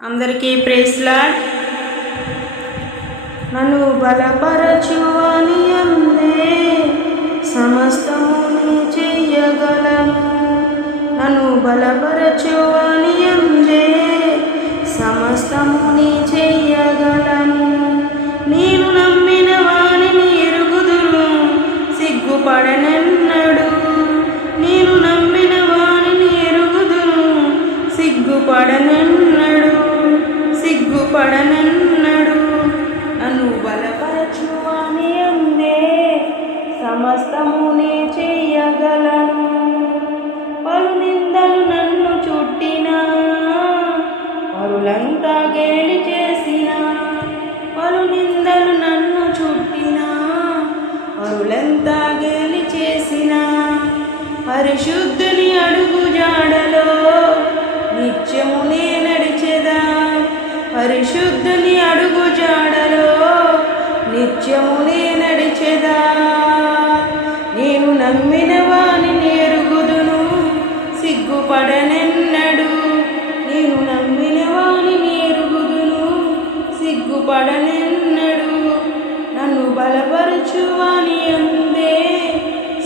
అందరికీ ప్రేస్లాడ్ నన్ను బలపరచువని అందే సమస్తము నీ చెయ్యగలను నన్ను బలపరచువని అందే సమస్తము నీ చెయ్యగలను సమస్తమునే చేయగలను. పలు నిందలు నన్ను చుట్టినా పరులంతా గేలి చేసిన పలు నిందలు నన్ను చుట్టినా పరులంతా గేలి చేసిన. పరిశుద్ధుని అడుగు జాడలో నిత్యము నడిచెదా? పరిశుద్ధుని అడుగు జాడలో నిత్యము నడిచెదా? సిగ్గుపడనెన్నడు? నేను నమ్మిన వాణి నేరుగుదును సిగ్గుపడనెన్నడు? నన్ను బలపరచువాని అందే.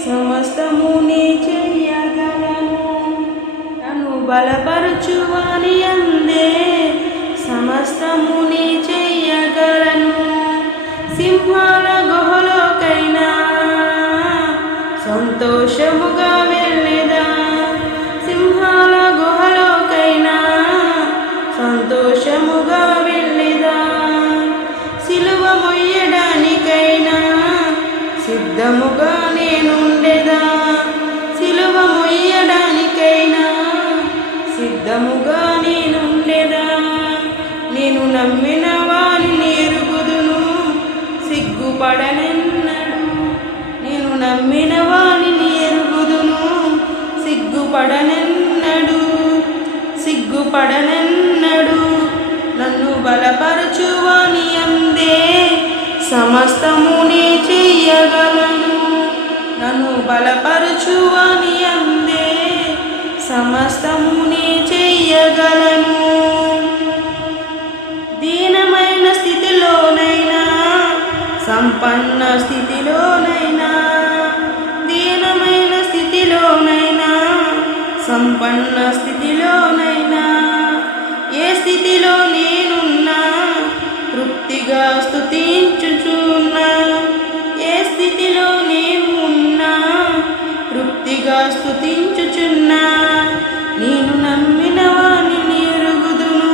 సమస్తము నీ చెయ్యగలను నన్ను బలపరచువాని అందే. సమస్తము నీ చెయ్యగలను సింహాల గుహలోకైనా సంతోషముగా వెళ్ళేదా? సింహాల గుహలోకైనా సంతోషముగా వెళ్ళేదా? సిలువ మొయ్యడానికైనా సిద్ధముగా నేనుండేదా? సిలువ మొయ్యడానికైనా సిద్ధముగా నేనుండేదా? నేను నమ్మిన వారి నేరుగుదును సిగ్గుపడనెన్నడు. నేను నమ్మిన వారి సిగ్గుపడనెన్నడు? సిగ్గుపడనెన్నడు? నన్ను బలపరచువాని అందే. సమస్తము నే చెయ్యగలను నన్ను బలపరచువాని అందే. సమస్తము నే చెయ్యగలను దీనమైన స్థితిలోనైనా సంపన్న స్థితిలోనైనా సంపన్న స్థితిలోనైనా ఏ స్థితిలో నేనున్నా తృప్తిగా స్థుతించుచున్నా ఏ స్థితిలో నేను ఉన్నా తృప్తిగా స్థుతించుచున్నా నేను నమ్మిన వాణి నేరుగుదును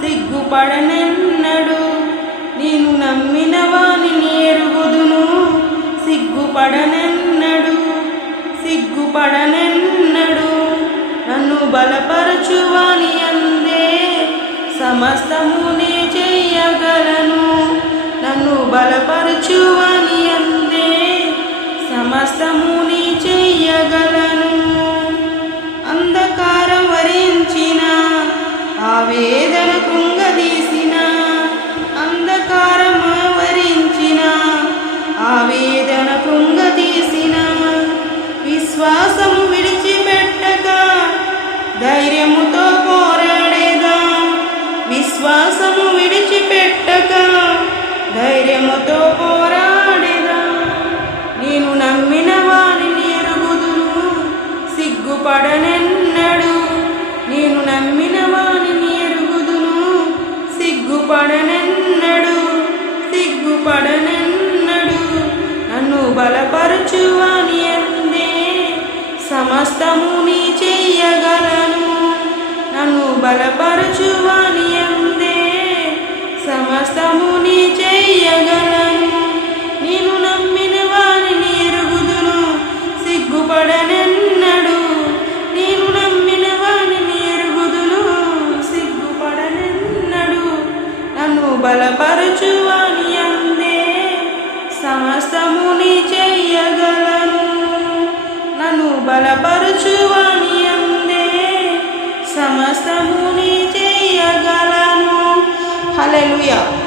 సిగ్గుపడనెన్నడు. నేను నమ్మిన వాణి నేరుగుదును సిగ్గుపడనెన్నడు. సిగ్గుపడనెన్నడు బలపరచువాని అందే. సమస్తము నే చెయ్యగలను. నన్ను బలపరచువాని అందే. సమస్తము నీ చెయ్యగలను. అంధకారం వరించిన ఆవేదన కృంగదీసిన ధైర్యముతో పోరాడేదా? విశ్వాసము విడిచిపెట్టక ధైర్యముతో పోరాడేదా? నేను నమ్మిన వారిని ఎరుగుదును సిగ్గుపడనెన్నడు. నేను నమ్మిన వారిని ఎరుగుదును సిగ్గుపడనెన్నడు. సిగ్గుపడనెన్నడు. నన్ను బలపరచువాని అందే సమస్తము నీ చెయ్యగలను బలపరచువాని అందే. సమస్తము నీ చెయ్యగలను నేను నమ్మిన వారిని ఎరుగుదును సిగ్గుపడనెన్నడు. నేను నమ్మిన వారిని ఎరుగుదును సిగ్గుపడనెన్నడు. నన్ను బలపరచువాని అందే. సమస్తము నీ చెయ్యగలను నన్ను బలపరచువాని అందే. సమస్తముని చేయగలను చెయ్యగలను